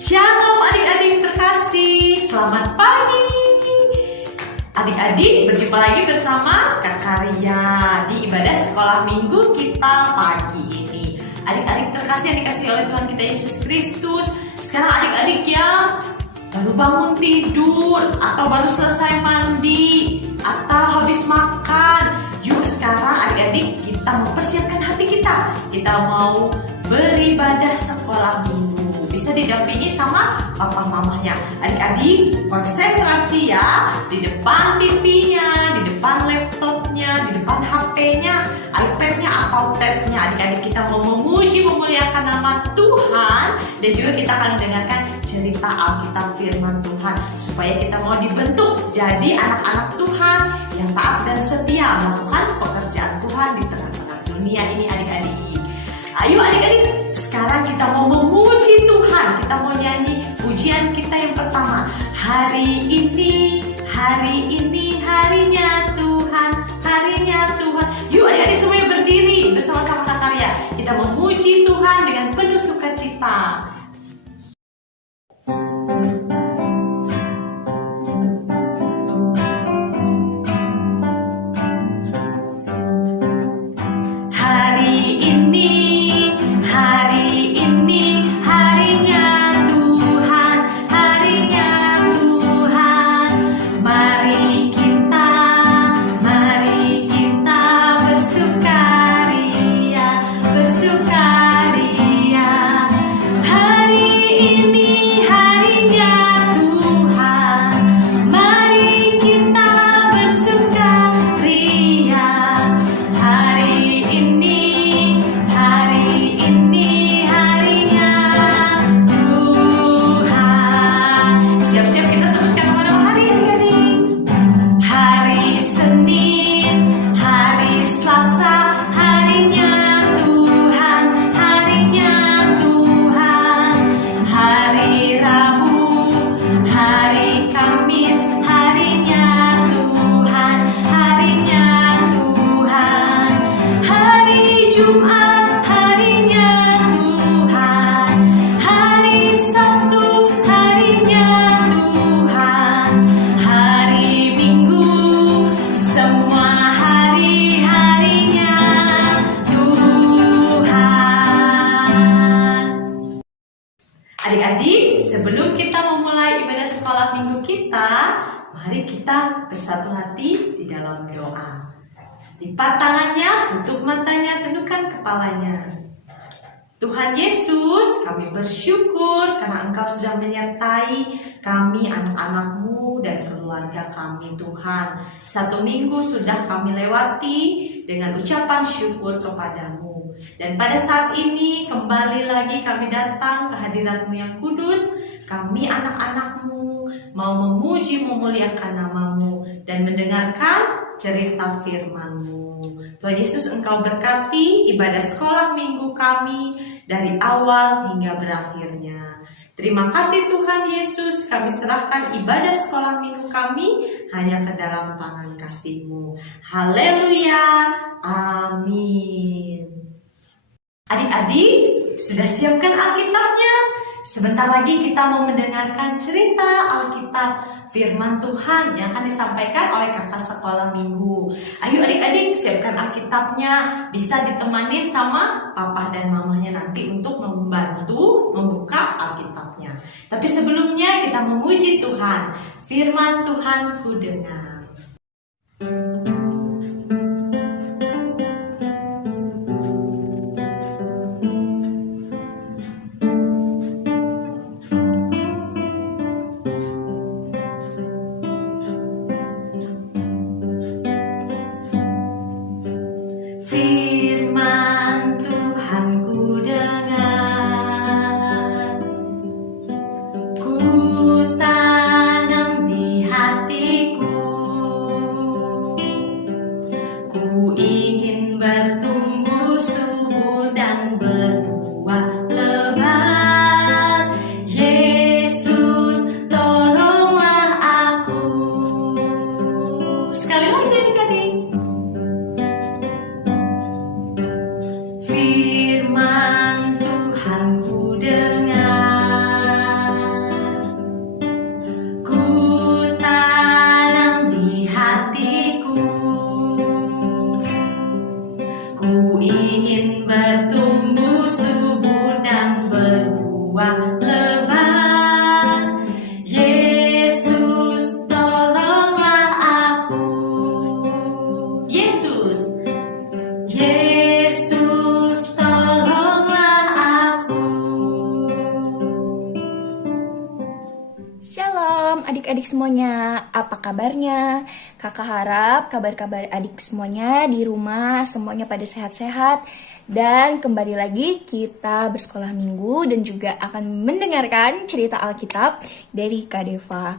Shalom adik-adik terkasih, selamat pagi. Adik-adik berjumpa lagi bersama Kak Karya di ibadah sekolah minggu kita pagi ini. Adik-adik terkasih yang dikasihi oleh Tuhan kita Yesus Kristus, sekarang adik-adik yang baru bangun tidur atau baru selesai mandi atau habis makan, yuk sekarang adik-adik kita mempersiapkan hati kita. Kita mau beribadah sekolah minggu. Bisa didampingi sama papa mamanya. Adik-adik konsentrasi ya, di depan TV-nya, di depan laptopnya, di depan HP-nya, iPad-nya atau tab-nya. Adik-adik kita mau memuji, memuliakan nama Tuhan, dan juga kita akan mendengarkan cerita Alkitab firman Tuhan supaya kita mau dibentuk jadi anak-anak Tuhan yang taat dan setia melakukan pekerjaan Tuhan di tengah-tengah dunia ini. Adik-adik, ayo adik-adik, sekarang kita mau memuji Tuhan. Kita mau nyanyi pujian kita yang pertama. Hari ini harinya Tuhan, harinya Tuhan. Yuk adik-adik semuanya berdiri bersama-sama Kak Karya. Kita memuji Tuhan dengan penuh sukacita. Adik-adik, sebelum kita memulai ibadah sekolah minggu kita, mari kita bersatu hati di dalam doa. Lipat tangannya, tutup matanya, tundukkan kepalanya. Tuhan Yesus, kami bersyukur karena Engkau sudah menyertai kami, anak-anak-Mu dan keluarga kami, Tuhan. 1 minggu sudah kami lewati dengan ucapan syukur kepadamu. Dan pada saat ini kembali lagi kami datang ke hadirat-Mu yang kudus. Kami anak-anak-Mu mau memuji, memuliakan nama-Mu dan mendengarkan cerita firman-Mu. Tuhan Yesus, Engkau berkati ibadah sekolah minggu kami dari awal hingga berakhirnya. Terima kasih Tuhan Yesus, kami serahkan ibadah sekolah minggu kami hanya ke dalam tangan kasih-Mu. Haleluya, amin. Adik-adik, sudah siapkan Alkitabnya? Sebentar lagi kita mau mendengarkan cerita Alkitab firman Tuhan yang akan disampaikan oleh kakak sekolah minggu. Ayo adik-adik, siapkan Alkitabnya. Bisa ditemani sama papa dan mamanya nanti untuk membantu membuka Alkitabnya. Tapi sebelumnya kita memuji Tuhan. Firman Tuhan ku dengar. Ku ingin bertumbuh subur dan berbuah lebat. Yesus, tolonglah aku. Sekali lagi adik-adik. Firman Tuhan ku dengar, ku tanam di hatiku. Ku ingin bertumbuh subur dan berbuah lebat. Yesus, tolonglah aku. Yesus, Yesus, tolonglah aku. Shalom adik-adik semuanya, apa kabarnya? Kakak harap kabar-kabar adik semuanya di rumah semuanya pada sehat-sehat. Dan kembali lagi kita bersekolah minggu dan juga akan mendengarkan cerita Alkitab dari Kak Deva.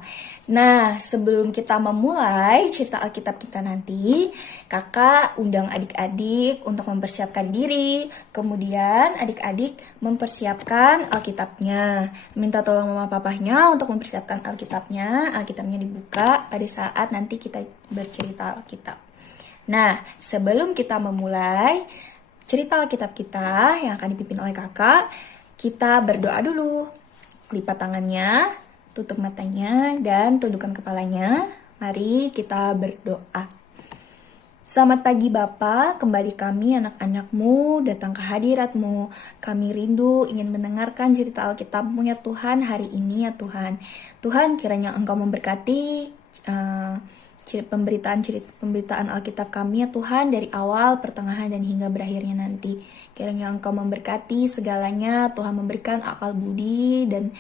Nah, sebelum kita memulai cerita Alkitab kita nanti, kakak undang adik-adik untuk mempersiapkan diri. Kemudian adik-adik mempersiapkan Alkitabnya. Minta tolong mama papahnya untuk mempersiapkan Alkitabnya. Alkitabnya dibuka pada saat nanti kita bercerita Alkitab. Nah, sebelum kita memulai cerita Alkitab kita yang akan dipimpin oleh kakak, kita berdoa dulu. Lipat tangannya, tutup matanya, dan tundukkan kepalanya. Mari kita berdoa. Selamat pagi Bapa, kembali kami anak-anakmu datang ke hadirat-Mu. Kami rindu ingin mendengarkan cerita Alkitab-Mu ya Tuhan hari ini ya Tuhan. Tuhan kiranya Engkau memberkati pemberitaan Alkitab kami ya Tuhan dari awal, pertengahan, dan hingga berakhirnya nanti. Kiranya Engkau memberkati segalanya, Tuhan memberikan akal budi dan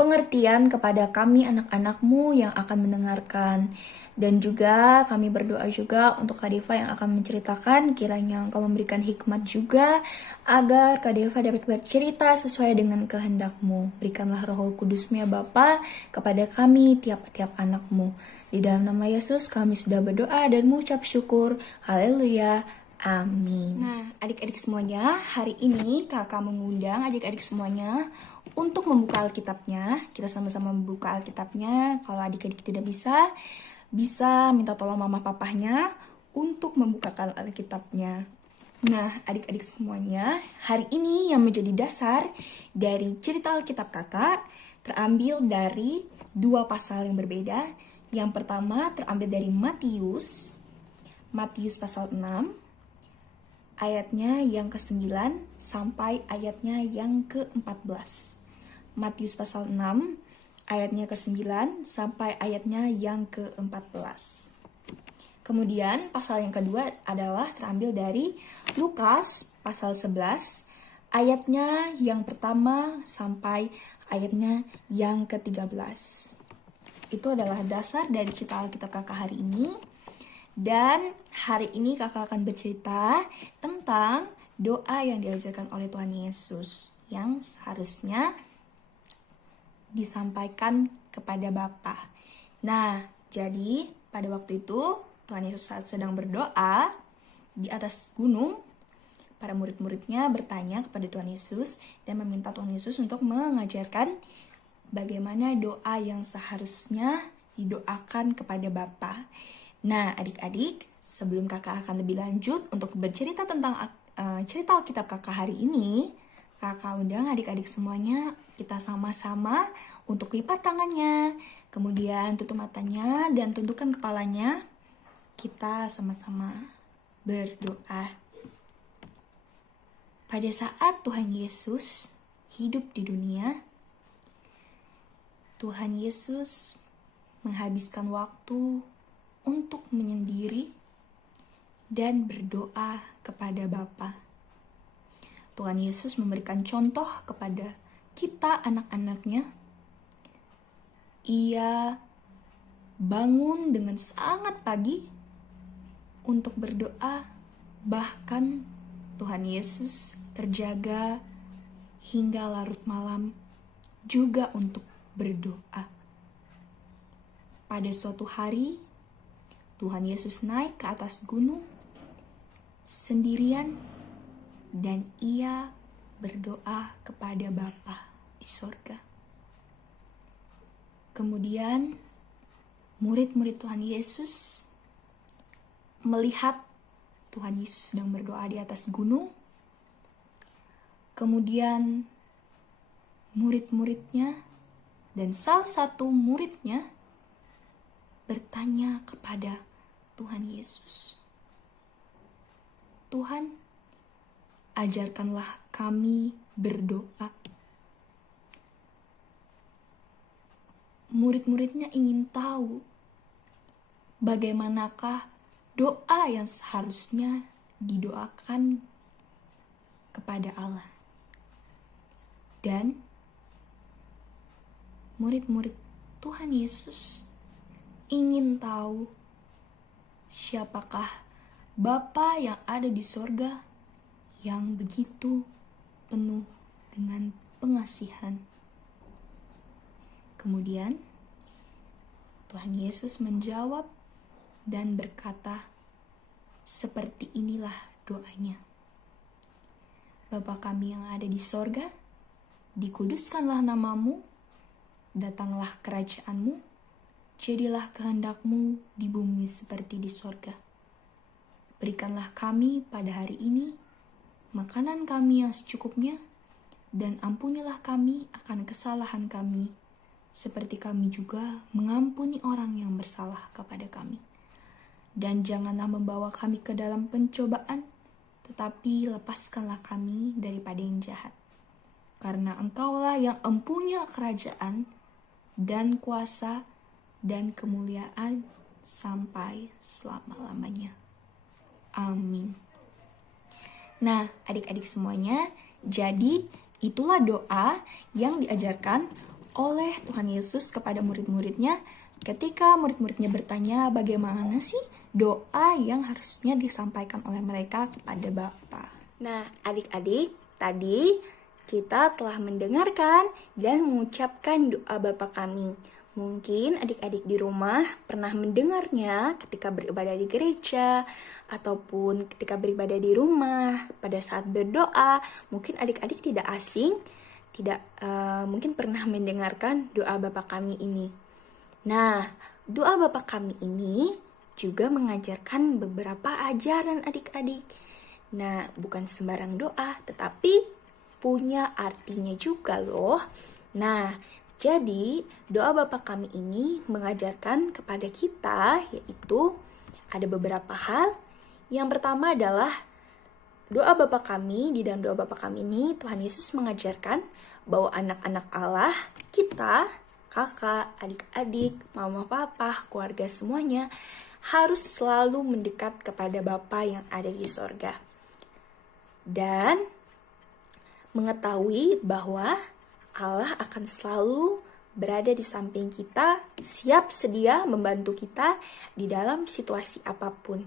pengertian kepada kami anak-anak-Mu yang akan mendengarkan. Dan juga kami berdoa juga untuk Kak Deva yang akan menceritakan, kiranya Engkau memberikan hikmat juga agar Kak Deva dapat bercerita sesuai dengan kehendak-Mu. Berikanlah Roh Kudus-Mu ya Bapa kepada kami tiap-tiap anak-Mu. Di dalam nama Yesus kami sudah berdoa dan mengucap syukur. Haleluya. Amin. Nah, adik-adik semuanya, hari ini kakak mengundang adik-adik semuanya untuk membuka Alkitabnya. Kita sama-sama membuka Alkitabnya. Kalau adik-adik tidak bisa minta tolong mama papahnya untuk membukakan Alkitabnya. Nah, adik-adik semuanya, hari ini yang menjadi dasar dari cerita Alkitab kakak terambil dari 2 pasal yang berbeda. Yang pertama terambil dari Matius pasal 6, ayatnya yang ke-9 sampai ayatnya yang ke-14. Matius pasal 6, ayatnya ke-9 sampai ayatnya yang ke-14. Kemudian pasal yang kedua adalah terambil dari Lukas pasal 11, ayatnya yang pertama sampai ayatnya yang ke-13. Itu adalah dasar dari cerita Alkitab kakak hari ini. Dan hari ini kakak akan bercerita tentang doa yang diajarkan oleh Tuhan Yesus yang seharusnya disampaikan kepada Bapa. Nah, jadi pada waktu itu Tuhan Yesus saat sedang berdoa di atas gunung, para murid-muridnya bertanya kepada Tuhan Yesus dan meminta Tuhan Yesus untuk mengajarkan bagaimana doa yang seharusnya didoakan kepada Bapa. Nah, adik-adik, sebelum kakak akan lebih lanjut untuk bercerita tentang cerita Alkitab kakak hari ini, kakak undang adik-adik semuanya, kita sama-sama untuk lipat tangannya, kemudian tutup matanya dan tundukkan kepalanya. Kita sama-sama berdoa. Pada saat Tuhan Yesus hidup di dunia, Tuhan Yesus menghabiskan waktu untuk menyendiri dan berdoa kepada Bapa. Tuhan Yesus memberikan contoh kepada kita anak-anaknya. Ia bangun dengan sangat pagi untuk berdoa, bahkan Tuhan Yesus terjaga hingga larut malam juga untuk berdoa. Pada suatu hari, Tuhan Yesus naik ke atas gunung sendirian dan ia berdoa kepada Bapa di sorga. Kemudian murid-murid Tuhan Yesus melihat Tuhan Yesus sedang berdoa di atas gunung. Kemudian murid-muridnya dan salah satu muridnya bertanya kepada Tuhan Yesus, "Tuhan, ajarkanlah kami berdoa." Murid-muridnya ingin tahu bagaimanakah doa yang seharusnya didoakan kepada Allah. Dan murid-murid Tuhan Yesus ingin tahu siapakah Bapa yang ada di sorga yang begitu penuh dengan pengasihan. Kemudian Tuhan Yesus menjawab dan berkata, seperti inilah doanya. Bapa kami yang ada di sorga, dikuduskanlah namamu, datanglah kerajaanmu, jadilah kehendakmu di bumi seperti di sorga. Berikanlah kami pada hari ini makanan kami yang secukupnya, dan ampunilah kami akan kesalahan kami, seperti kami juga mengampuni orang yang bersalah kepada kami. Dan janganlah membawa kami ke dalam pencobaan, tetapi lepaskanlah kami daripada yang jahat. Karena Engkaulah yang empunya kerajaan dan kuasa dan kemuliaan sampai selama-lamanya. Amin. Nah, adik-adik semuanya, jadi itulah doa yang diajarkan oleh Tuhan Yesus kepada murid-muridnya ketika murid-muridnya bertanya bagaimana sih doa yang harusnya disampaikan oleh mereka kepada Bapa. Nah, adik-adik, tadi kita telah mendengarkan dan mengucapkan doa Bapa kami. Mungkin adik-adik di rumah pernah mendengarnya ketika beribadah di gereja ataupun ketika beribadah di rumah pada saat berdoa. Mungkin adik-adik tidak asing, mungkin pernah mendengarkan doa Bapa kami ini. Nah, doa Bapa kami ini juga mengajarkan beberapa ajaran adik-adik. Nah, bukan sembarang doa, tetapi punya artinya juga loh. Nah, jadi doa Bapa kami ini mengajarkan kepada kita, yaitu ada beberapa hal. Yang pertama adalah doa Bapa kami. Di dalam doa Bapa kami ini Tuhan Yesus mengajarkan bahwa anak-anak Allah, kita, kakak, adik-adik, mama, papa, keluarga semuanya harus selalu mendekat kepada Bapa yang ada di sorga. Dan mengetahui bahwa Allah akan selalu berada di samping kita, siap sedia membantu kita di dalam situasi apapun.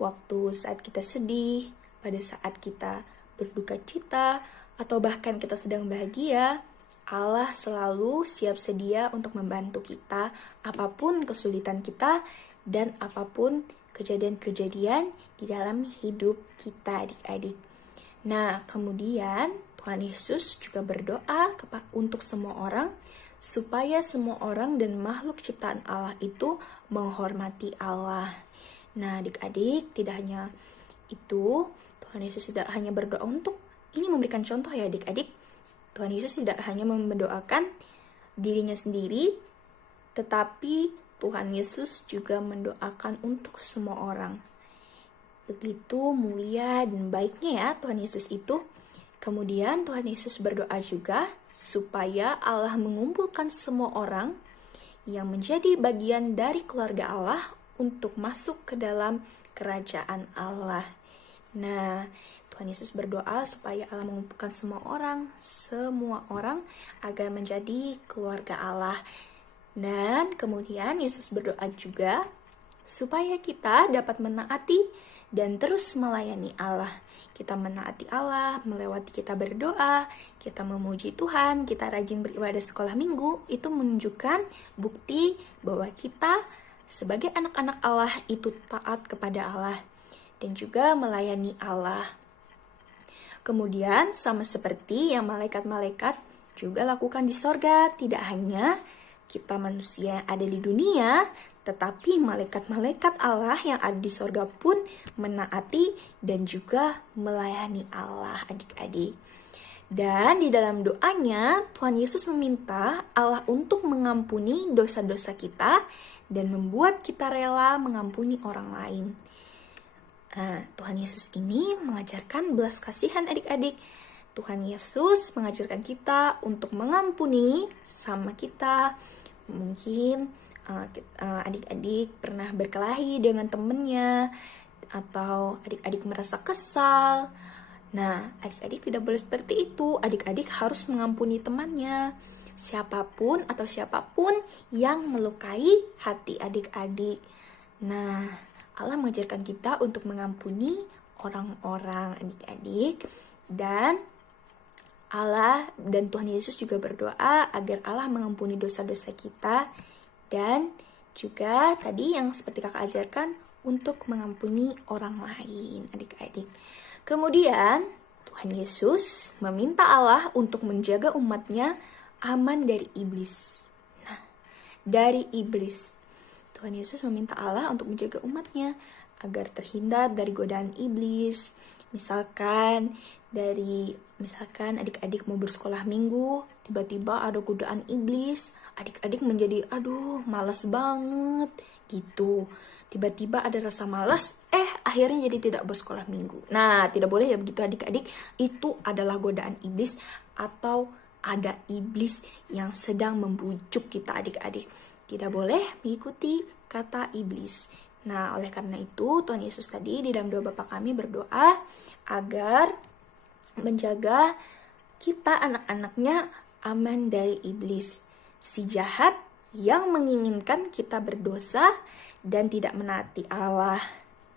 Waktu saat kita sedih, pada saat kita berduka cita, atau bahkan kita sedang bahagia, Allah selalu siap sedia untuk membantu kita apapun kesulitan kita dan apapun kejadian-kejadian di dalam hidup kita adik-adik. Nah, kemudian Tuhan Yesus juga berdoa untuk semua orang supaya semua orang dan makhluk ciptaan Allah itu menghormati Allah. Nah, adik-adik, tidak hanya itu, Tuhan Yesus tidak hanya berdoa untuk ini memberikan contoh ya adik-adik. Tuhan Yesus tidak hanya mendoakan dirinya sendiri, tetapi Tuhan Yesus juga mendoakan untuk semua orang. Begitu mulia dan baiknya ya Tuhan Yesus itu. Kemudian Tuhan Yesus berdoa juga supaya Allah mengumpulkan semua orang yang menjadi bagian dari keluarga Allah untuk masuk ke dalam kerajaan Allah. Nah, Tuhan Yesus berdoa supaya Allah mengumpulkan semua orang agar menjadi keluarga Allah. Dan kemudian Yesus berdoa juga supaya kita dapat menaati dan terus melayani Allah. Kita menaati Allah, melewati kita berdoa, kita memuji Tuhan, kita rajin beribadah sekolah minggu, itu menunjukkan bukti bahwa kita sebagai anak-anak Allah itu taat kepada Allah. dan juga melayani Allah. Kemudian sama seperti yang malaikat-malaikat juga lakukan di sorga, tidak hanya kita manusia yang ada di dunia, tetapi malaikat-malaikat Allah yang ada di sorga pun menaati dan juga melayani Allah, adik-adik. Dan di dalam doanya, Tuhan Yesus meminta Allah untuk mengampuni dosa-dosa kita dan membuat kita rela mengampuni orang lain. Nah, Tuhan Yesus ini mengajarkan belas kasihan adik-adik. Tuhan Yesus mengajarkan kita untuk mengampuni sama kita. Mungkin adik-adik pernah berkelahi dengan temannya, atau adik-adik merasa kesal. Nah, adik-adik tidak boleh seperti itu. Adik-adik harus mengampuni temannya, siapapun atau siapapun yang melukai hati adik-adik. Nah, Allah mengajarkan kita untuk mengampuni orang-orang, adik-adik. Dan Allah dan Tuhan Yesus juga berdoa agar Allah mengampuni dosa-dosa kita. Dan juga tadi yang seperti kakak ajarkan, untuk mengampuni orang lain, adik-adik. Kemudian Tuhan Yesus meminta Allah untuk menjaga umatnya aman dari iblis. Nah, dari iblis. Tuhan Yesus meminta Allah untuk menjaga umatnya agar terhindar dari godaan iblis. Misalkan adik-adik mau bersekolah minggu, tiba-tiba ada godaan iblis, adik-adik menjadi malas banget gitu. Tiba-tiba ada rasa malas, akhirnya jadi tidak bersekolah minggu. Nah, tidak boleh ya begitu adik-adik. Itu adalah godaan iblis atau ada iblis yang sedang membujuk kita adik-adik. Tidak boleh mengikuti kata iblis. Nah, oleh karena itu Tuhan Yesus tadi di dalam doa Bapa kami berdoa agar menjaga kita anak-anaknya aman dari iblis, si jahat yang menginginkan kita berdosa dan tidak menaati Allah,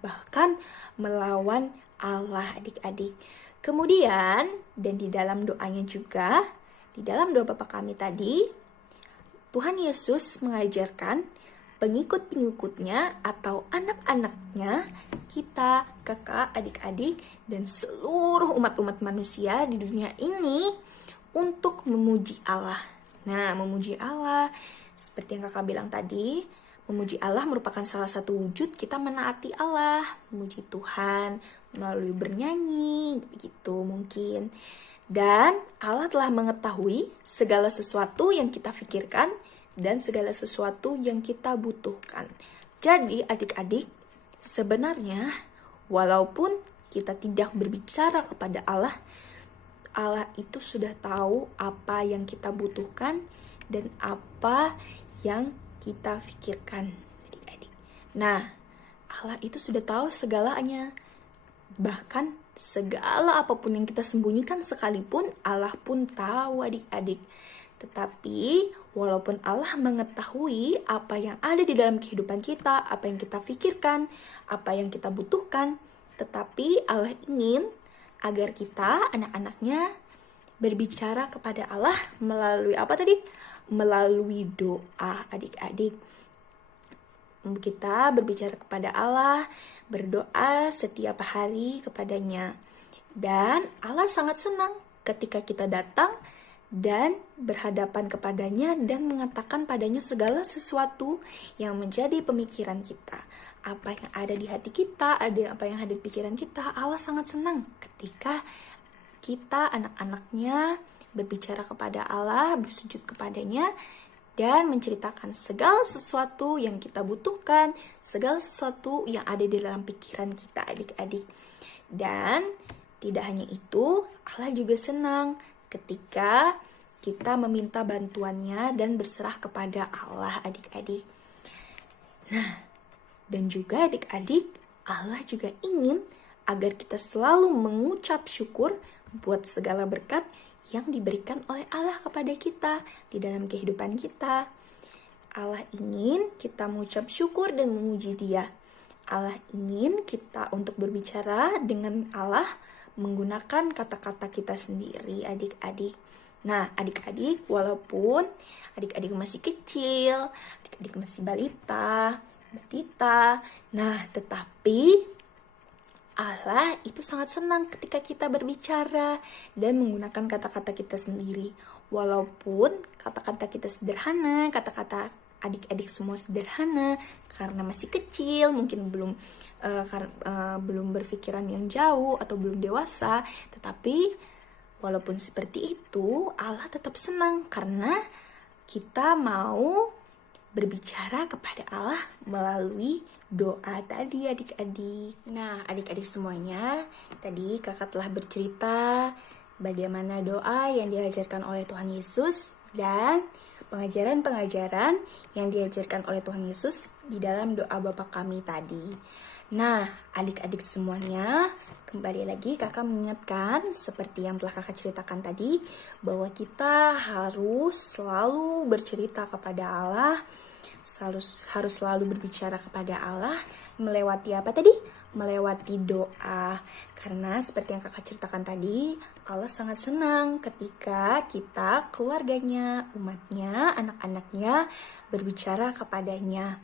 bahkan melawan Allah adik-adik. Kemudian, dan di dalam doanya juga, di dalam doa Bapa kami tadi, Tuhan Yesus mengajarkan pengikut-pengikutnya atau anak-anaknya, kita, kakak, adik-adik, dan seluruh umat-umat manusia di dunia ini untuk memuji Allah. Nah, memuji Allah, seperti yang kakak bilang tadi, memuji Allah merupakan salah satu wujud kita menaati Allah, memuji Tuhan melalui bernyanyi, begitu mungkin. Dan Allah telah mengetahui segala sesuatu yang kita pikirkan dan segala sesuatu yang kita butuhkan. Jadi adik-adik, sebenarnya walaupun kita tidak berbicara kepada Allah, Allah itu sudah tahu apa yang kita butuhkan dan apa yang kita pikirkan, adik-adik. Nah, Allah itu sudah tahu segalanya. Bahkan segala apapun yang kita sembunyikan sekalipun, Allah pun tahu adik-adik. Tetapi walaupun Allah mengetahui apa yang ada di dalam kehidupan kita, apa yang kita pikirkan, apa yang kita butuhkan, tetapi Allah ingin agar kita, anak-anaknya, berbicara kepada Allah melalui apa tadi? Melalui doa, adik-adik. Kita berbicara kepada Allah, berdoa setiap hari kepadanya. Dan Allah sangat senang ketika kita datang dan berhadapan kepadanya dan mengatakan padanya segala sesuatu yang menjadi pemikiran kita. Apa yang ada di hati kita, apa yang ada di pikiran kita, Allah sangat senang ketika kita anak-anaknya berbicara kepada Allah, bersujud kepadanya, dan menceritakan segala sesuatu yang kita butuhkan, segala sesuatu yang ada di dalam pikiran kita adik-adik. Dan tidak hanya itu, Allah juga senang ketika kita meminta bantuannya dan berserah kepada Allah adik-adik. Nah, dan juga adik-adik, Allah juga ingin agar kita selalu mengucap syukur buat segala berkat yang diberikan oleh Allah kepada kita di dalam kehidupan kita. Allah ingin kita mengucap syukur dan memuji Dia. Allah ingin kita untuk berbicara dengan Allah menggunakan kata-kata kita sendiri, adik-adik. Nah, adik-adik, walaupun adik-adik masih kecil, adik-adik masih balita, batita, nah, tetapi itu sangat senang ketika kita berbicara dan menggunakan kata-kata kita sendiri. Walaupun kata-kata kita sederhana, kata-kata adik-adik semua sederhana karena masih kecil, mungkin belum berpikiran yang jauh atau belum dewasa, tetapi walaupun seperti itu, Allah tetap senang karena kita mau berbicara kepada Allah melalui doa tadi, adik-adik. Nah, adik-adik semuanya, tadi kakak telah bercerita bagaimana doa yang diajarkan oleh Tuhan Yesus dan pengajaran-pengajaran yang diajarkan oleh Tuhan Yesus di dalam doa Bapa Kami tadi. Nah, adik-adik semuanya, kembali lagi kakak mengingatkan seperti yang telah kakak ceritakan tadi, bahwa kita harus selalu bercerita kepada Allah, harus selalu berbicara kepada Allah, melewati apa tadi? Melewati doa. Karena seperti yang kakak ceritakan tadi, Allah sangat senang ketika kita, keluarganya, umatnya, anak-anaknya berbicara kepadanya.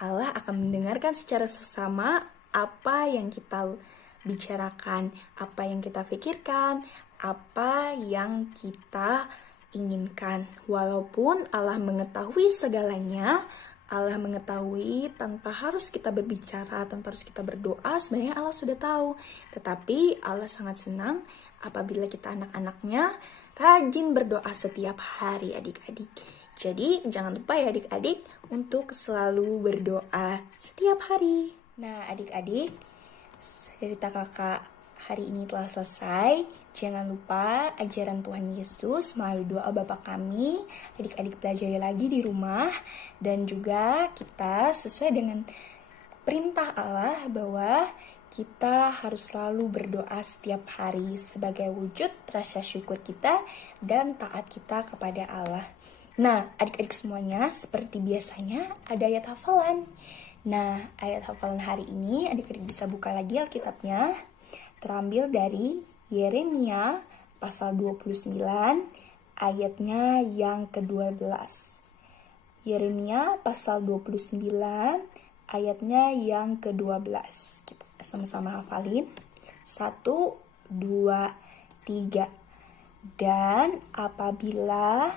Allah akan mendengarkan secara sesama apa yang kita bicarakan, apa yang kita pikirkan, apa yang kita inginkan. Walaupun Allah mengetahui segalanya, Allah mengetahui tanpa harus kita berbicara, tanpa harus kita berdoa, sebenarnya Allah sudah tahu. Tetapi Allah sangat senang apabila kita anak-anaknya rajin berdoa setiap hari, adik-adik. Jadi jangan lupa ya adik-adik untuk selalu berdoa setiap hari. Nah adik-adik, cerita kakak hari ini telah selesai. Jangan lupa ajaran Tuhan Yesus melalui doa Bapa Kami. Adik-adik pelajari lagi di rumah. Dan juga kita sesuai dengan perintah Allah bahwa kita harus selalu berdoa setiap hari sebagai wujud rasa syukur kita dan taat kita kepada Allah. Nah, adik-adik semuanya, seperti biasanya ada ayat hafalan. Nah, ayat hafalan hari ini adik-adik bisa buka lagi Alkitabnya. Terambil dari Yeremia pasal 29 ayatnya yang ke-12. Yeremia pasal 29 ayatnya yang ke-12. Kita sama-sama hafalin. 1, 2, 3. Dan apabila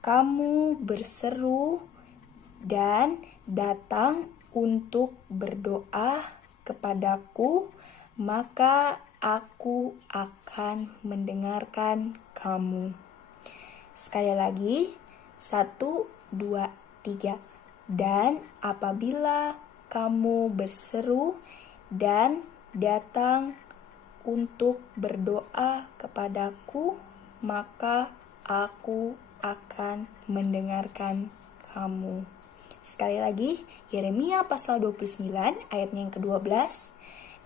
kamu berseru dan datang untuk berdoa kepadaku, maka aku akan mendengarkan kamu. Sekali lagi, 1, 2, 3. Dan apabila kamu berseru dan datang untuk berdoa kepadaku, maka aku akan mendengarkan kamu. Sekali lagi, Yeremia pasal 29 ayatnya yang ke-12.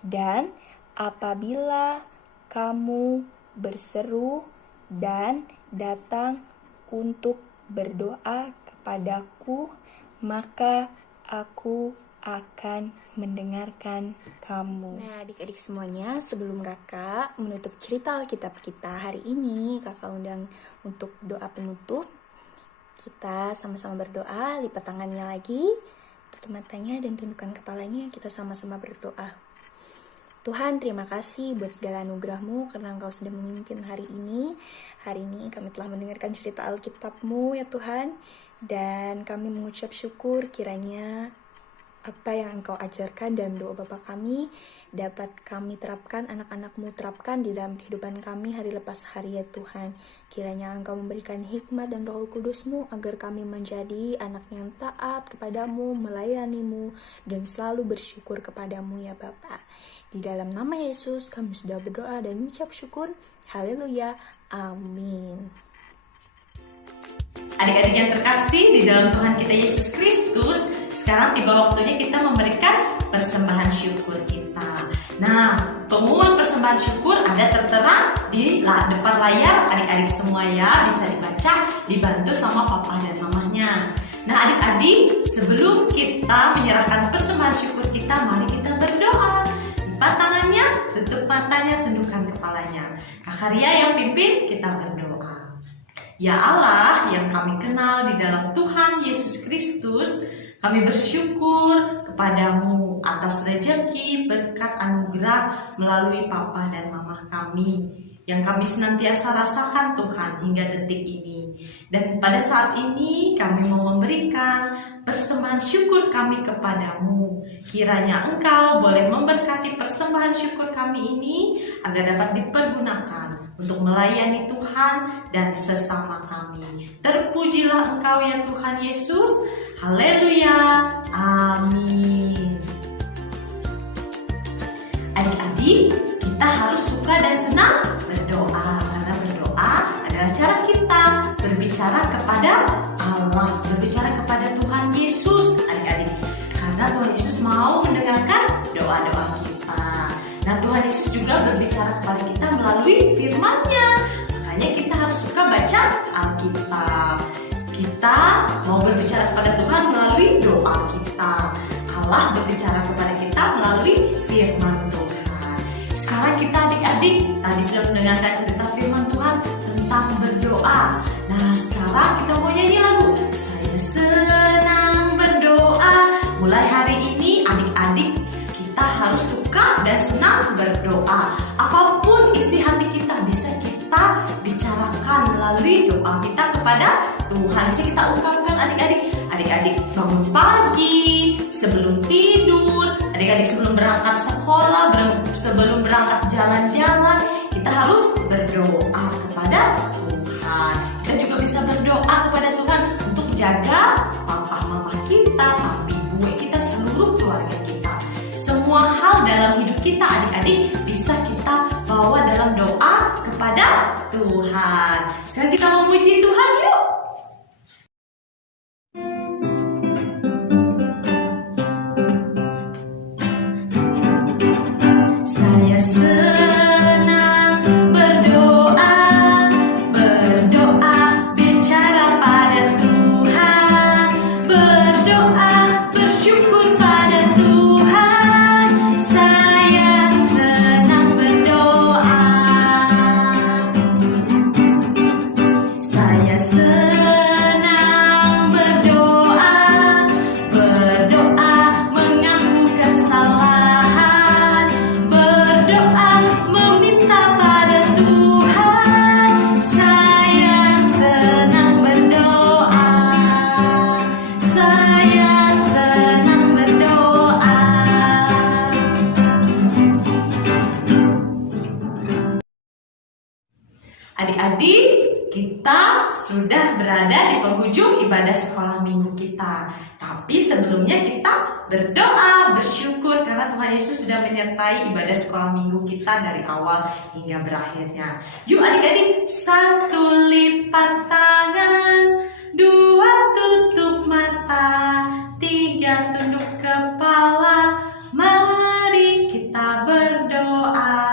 Dan apabila kamu berseru dan datang untuk berdoa kepadaku, maka aku akan mendengarkan kamu. Nah, adik-adik semuanya, sebelum kakak menutup cerita Alkitab kita hari ini, kakak undang untuk doa penutup. Kita sama-sama berdoa, lipat tangannya lagi, tutup matanya dan tundukkan kepalanya, kita sama-sama berdoa. Tuhan, terima kasih buat segala anugerah-Mu karena Engkau sudah memimpin hari ini. Hari ini kami telah mendengarkan cerita Alkitab-Mu ya Tuhan, dan kami mengucap syukur kiranya apa yang Engkau ajarkan dalam doa Bapa kami dapat kami terapkan, anak-anak-Mu terapkan di dalam kehidupan kami hari lepas hari ya Tuhan. Kiranya Engkau memberikan hikmat dan Roh Kudus-Mu agar kami menjadi anak yang taat kepadamu, melayani-Mu, dan selalu bersyukur kepadamu ya Bapa. Di dalam nama Yesus kami sudah berdoa dan mengucap syukur. Haleluya. Amin. Adik-adik yang terkasih di dalam Tuhan kita Yesus Kristus, sekarang tiba waktunya kita memberikan persembahan syukur kita. Nah, pengumuman persembahan syukur ada tertera di depan layar adik-adik semua ya, bisa dibaca, dibantu sama papa dan mamanya. Nah, adik-adik, sebelum kita menyerahkan persembahan syukur kita, mari kita berdoa. Lipat tangannya, tutup matanya, tundukkan kepalanya. Kak Ria yang pimpin, kita berdoa. Ya Allah yang kami kenal di dalam Tuhan Yesus Kristus, Kami bersyukur kepadamu atas rejeki, berkat, anugerah melalui Papa dan Mama kami yang kami senantiasa rasakan Tuhan hingga detik ini. Dan pada saat ini kami mau memberikan persembahan syukur kami kepadamu. Kiranya Engkau boleh memberkati persembahan syukur kami ini agar dapat dipergunakan untuk melayani Tuhan dan sesama kami. Terpujilah Engkau ya Tuhan Yesus. Haleluya. Amin. Adik-adik, kita harus suka dan senang berdoa, karena berdoa adalah cara kita berbicara kepada Allah, berbicara kepada Tuhan Yesus, adik-adik. Karena Tuhan Yesus mau mendengarkan doa-doa kita. Nah, Tuhan Yesus juga berbicara kepada kita melalui firman-Nya. Makanya kita harus suka baca Alkitab. Kita mau berbicara kepada Tuhan melalui doa kita. Allah berbicara kepada kita melalui firman Tuhan. Sekarang kita adik-adik tadi sudah mendengarkan cerita firman Tuhan tentang berdoa. Nah, sekarang kita mau nyanyi lagu Saya Senang Berdoa. Mulai hari ini adik-adik kita harus suka dan senang berdoa. Apapun isi hati kita bisa kita bicarakan melalui doa kita kepada Tuhan. Bisa kita ungkapkan adik-adik. Adik-adik bangun pagi, sebelum tidur, adik-adik sebelum berangkat sekolah, sebelum berangkat jalan-jalan, kita harus berdoa kepada Tuhan. Kita juga bisa berdoa kepada Tuhan untuk jaga papa mama kita, tapi ibu kita, seluruh keluarga kita. Semua hal dalam hidup kita adik-adik bisa kita bawa dalam doa kepada Tuhan. Sekarang kita memuji Tuhan yuk. Adik-adik, kita sudah berada di penghujung ibadah sekolah minggu kita. Tapi sebelumnya kita berdoa, bersyukur karena Tuhan Yesus sudah menyertai ibadah sekolah minggu kita dari awal hingga berakhirnya. Yuk adik-adik, 1 lipat tangan, 2 tutup mata, 3 tunduk kepala, mari kita berdoa.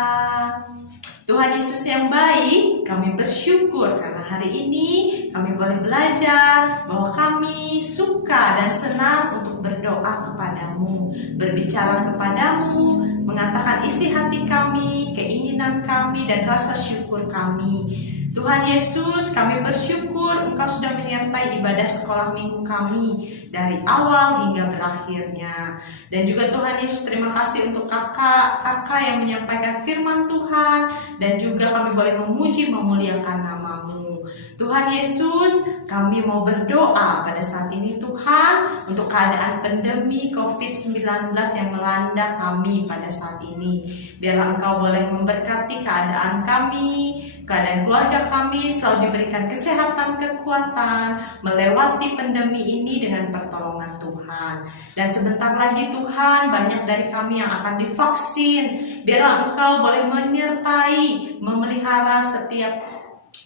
Tuhan Yesus yang baik, kami bersyukur karena hari ini kami boleh belajar bahwa kami suka dan senang untuk berdoa kepadamu, berbicara kepadamu, mengatakan isi hati kami, keinginan kami, dan rasa syukur kami. Tuhan Yesus, kami bersyukur Engkau sudah menyertai ibadah sekolah minggu kami dari awal hingga berakhirnya. Dan juga Tuhan Yesus, terima kasih untuk kakak yang menyampaikan firman Tuhan, dan juga kami boleh memuji memuliakan nama-Mu. Tuhan Yesus, kami mau berdoa pada saat ini Tuhan untuk keadaan pandemi COVID-19 yang melanda kami pada saat ini. Biarlah Engkau boleh memberkati keadaan kami, keadaan keluarga kami, selalu diberikan kesehatan, kekuatan melewati pandemi ini dengan pertolongan Tuhan. Dan sebentar lagi Tuhan, banyak dari kami yang akan divaksin. Biarlah Engkau boleh menyertai, memelihara setiap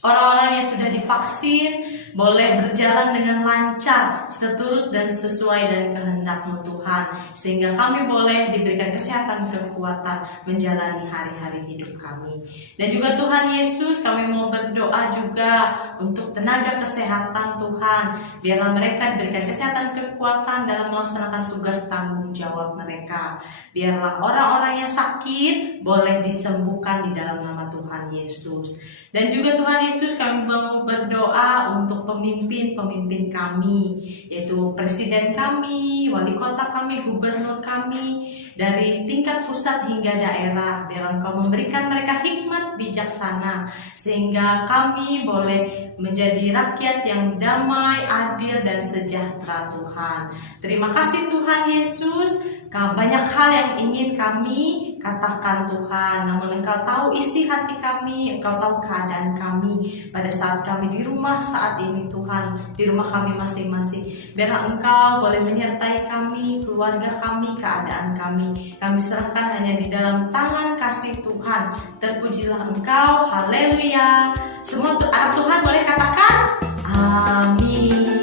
orang-orang yang sudah divaksin boleh berjalan dengan lancar, seturut dan sesuai dan kehendak-Mu Tuhan, sehingga kami boleh diberikan kesehatan, kekuatan menjalani hari-hari hidup kami. Dan juga Tuhan Yesus, kami mau berdoa juga untuk tenaga kesehatan Tuhan. Biarlah mereka diberikan kesehatan, kekuatan dalam melaksanakan tugas tanggung jawab mereka. Biarlah orang-orang yang sakit boleh disembuhkan di dalam nama Tuhan Yesus. Dan juga Tuhan Yesus, kami mau berdoa untuk pemimpin-pemimpin kami, yaitu presiden kami, wali kota kami, gubernur kami, dari tingkat pusat hingga daerah. Biar Engkau memberikan mereka hikmat bijaksana, sehingga kami boleh menjadi rakyat yang damai, adil, dan sejahtera Tuhan. Terima kasih Tuhan Yesus. Banyak hal yang ingin kami katakan Tuhan, namun Engkau tahu isi hati kami, Engkau tahu keadaan kami pada saat kami di rumah saat ini Tuhan, di rumah kami masing-masing. Biarlah Engkau boleh menyertai kami, keluarga kami, keadaan kami. Kami serahkan hanya di dalam tangan kasih Tuhan. Terpujilah Engkau, haleluya. Semua anak Tuhan boleh katakan amin.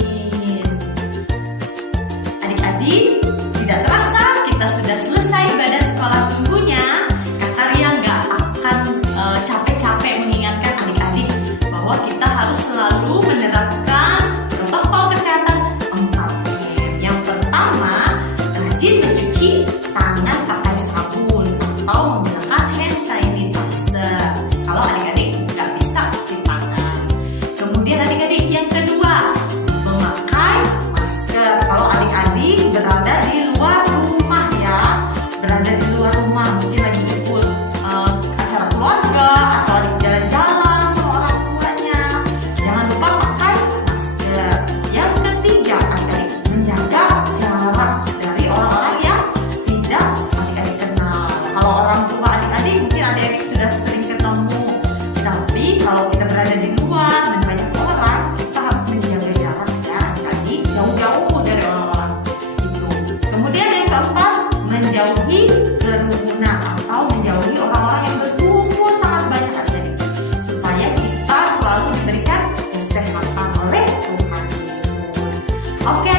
Adik-adik, tidak terasa kita sudah selesai ibadah sekolah minggunya. Kak Ria nggak akan capek-capek mengingatkan adik-adik bahwa kita harus selalu menerapkan protokol kesehatan 4M. Yang pertama, rajin mencuci tangan pakai sabun atau menggunakan hand sanitizer kalau adik-adik nggak bisa cuci tangan. Kemudian adik-adik, yang kedua, memakai masker kalau adik-adik berada di luar rumah ya, berada di luar rumah, mungkin lagi ikut acara keluarga atau lagi jalan-jalan sama orang tuanya, jangan lupa pakai masker. Yang ketiga, adik-adik menjaga jarak dari orang-orang yang tidak adik-adik kenal. Kalau orang tua adik-adik mungkin adik-adik sudah sering ketemu, tapi kalau kita berada di luar dan banyak orang, kita harus menjaga jarak ya adik-adik, jauh-jauh dari orang-orang itu. Kemudian yang keempat, menjauhi kerumunan atau menjauhi orang-orang yang berkumpul sangat banyak adik-adik, supaya kita selalu diberikan kesehatan oleh Tuhan Yesus. Oke